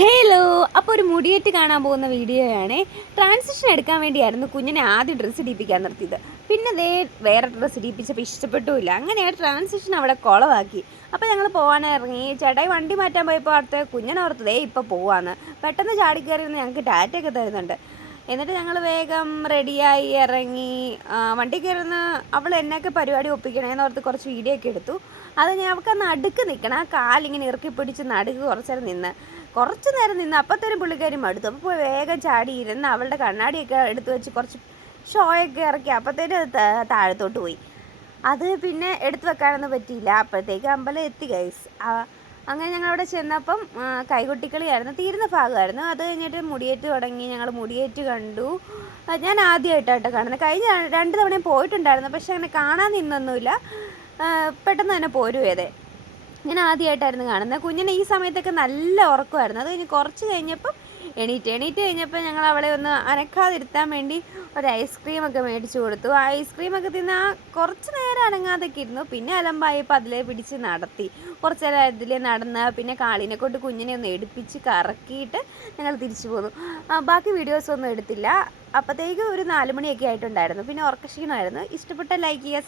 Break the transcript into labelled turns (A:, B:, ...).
A: Hello അപ്പോൾ ഒരു മുടിയേറ്റ് കാണാൻ പോകുന്ന വീഡിയോയാണ്. ട്രാൻസിഷൻ എടുക്കാൻ വേണ്ടിയായിരുന്നു കുഞ്ഞിനെ ആദ്യം ഡ്രസ്സ് ഇടിപ്പിക്കാൻ നിർത്തിയത്. പിന്നെ ദേ വേറെ ഡ്രസ്സ് ഇടിപ്പിച്ചപ്പോൾ ഇഷ്ടപ്പെട്ടില്ല അങ്ങനെ ട്രാൻസിഷൻ അവിടെ കുളവാക്കി. അപ്പോൾ ഞങ്ങൾ പോകാൻ ഇറങ്ങി. ചേട്ടായി വണ്ടി മാറ്റാൻ പോയപ്പോൾ അടുത്ത് കുഞ്ഞിനെ ഓർത്ത് ദേ ഇപ്പോൾ പോവാന്ന്. പെട്ടെന്ന് ചാടിക്കയറി ഞങ്ങൾക്ക് ടാറ്റയൊക്കെ തരുന്നുണ്ട്. എന്നിട്ട് ഞങ്ങൾ വേഗം റെഡിയായി ഇറങ്ങി വണ്ടി കയറുന്ന അവൾ എന്നൊക്കെ പരിപാടി ഒപ്പിക്കണേന്ന് ഓർത്ത് കുറച്ച് വീഡിയോ ഒക്കെ എടുത്തു. അത് ഞാൻ അവൾക്ക് നടുക്ക് നിൽക്കണം ആ കാലിങ്ങനെ ഇറക്കി പിടിച്ച് നടുക്ക് കുറച്ച് നേരം നിന്ന്. കുറച്ച് നേരം നിന്ന് അപ്പത്തേനും പുള്ളിക്കാരി മടുത്തു. അപ്പോൾ വേഗം ചാടി ഇരുന്ന് അവളുടെ കണ്ണാടിയൊക്കെ എടുത്തു വെച്ച് കുറച്ച് ഷോയൊക്കെ ഇറക്കി അപ്പത്തേനും താഴത്തോട്ട് പോയി. അത് പിന്നെ എടുത്തു വെക്കാനൊന്നും പറ്റിയില്ല. അപ്പോഴത്തേക്ക് അമ്പലം എത്തി ഗൈസ് അങ്ങനെ ഞങ്ങൾ അവിടെ ചെന്നപ്പം കൈകൊട്ടിക്കളിയായിരുന്നു. തീരുന്ന ഭാഗമായിരുന്നു. അത് കഴിഞ്ഞിട്ട് മുടിയേറ്റ് തുടങ്ങി. ഞങ്ങൾ മുടിയേറ്റ് കണ്ടു. ഞാൻ ആദ്യമായിട്ടാട്ടോ കാണുന്നത്. കഴിഞ്ഞ രണ്ട് തവണയും പോയിട്ടുണ്ടായിരുന്നു. പക്ഷെ അങ്ങനെ കാണാൻ നിന്നൊന്നുമില്ല. പെട്ടെന്ന് തന്നെ പോരുവേതെ ഞാൻ ആദ്യമായിട്ടായിരുന്നു കാണുന്നത്. കുഞ്ഞിനെ ഈ സമയത്തൊക്കെ നല്ല ഉറക്കമായിരുന്നു. അത് കഴിഞ്ഞ് കുറച്ച് കഴിഞ്ഞപ്പം എണീറ്റ്. എണീറ്റ് കഴിഞ്ഞപ്പോൾ ഞങ്ങൾ അവളെ ഒന്ന് അനക്കാതിരുത്താൻ വേണ്ടി ഒരു ഐസ്ക്രീമൊക്കെ മേടിച്ചു കൊടുത്തു. ആ ഐസ്ക്രീമൊക്കെ തിന്ന് ആ കുറച്ച് നേരം അനങ്ങാതൊക്കെ ഇരുന്നു. പിന്നെ അലമ്പായപ്പോൾ അതിലെ പിടിച്ച് നടത്തി. കുറച്ച് നേരം അതിലെ നടന്ന് പിന്നെ കാളിനെ കൊണ്ട് കുഞ്ഞിനെ ഒന്ന് എടുപ്പിച്ച് കറക്കിയിട്ട് ഞങ്ങൾ തിരിച്ചു പോന്നു. ബാക്കി വീഡിയോസ് ഒന്നും എടുത്തില്ല. അപ്പോഴത്തേക്ക് ഒരു നാല് മണിയൊക്കെ ആയിട്ടുണ്ടായിരുന്നു. പിന്നെ ഉറക്കക്ഷീണമായിരുന്നു ഇഷ്ടപ്പെട്ട ലൈക്ക് ചെയ്യുക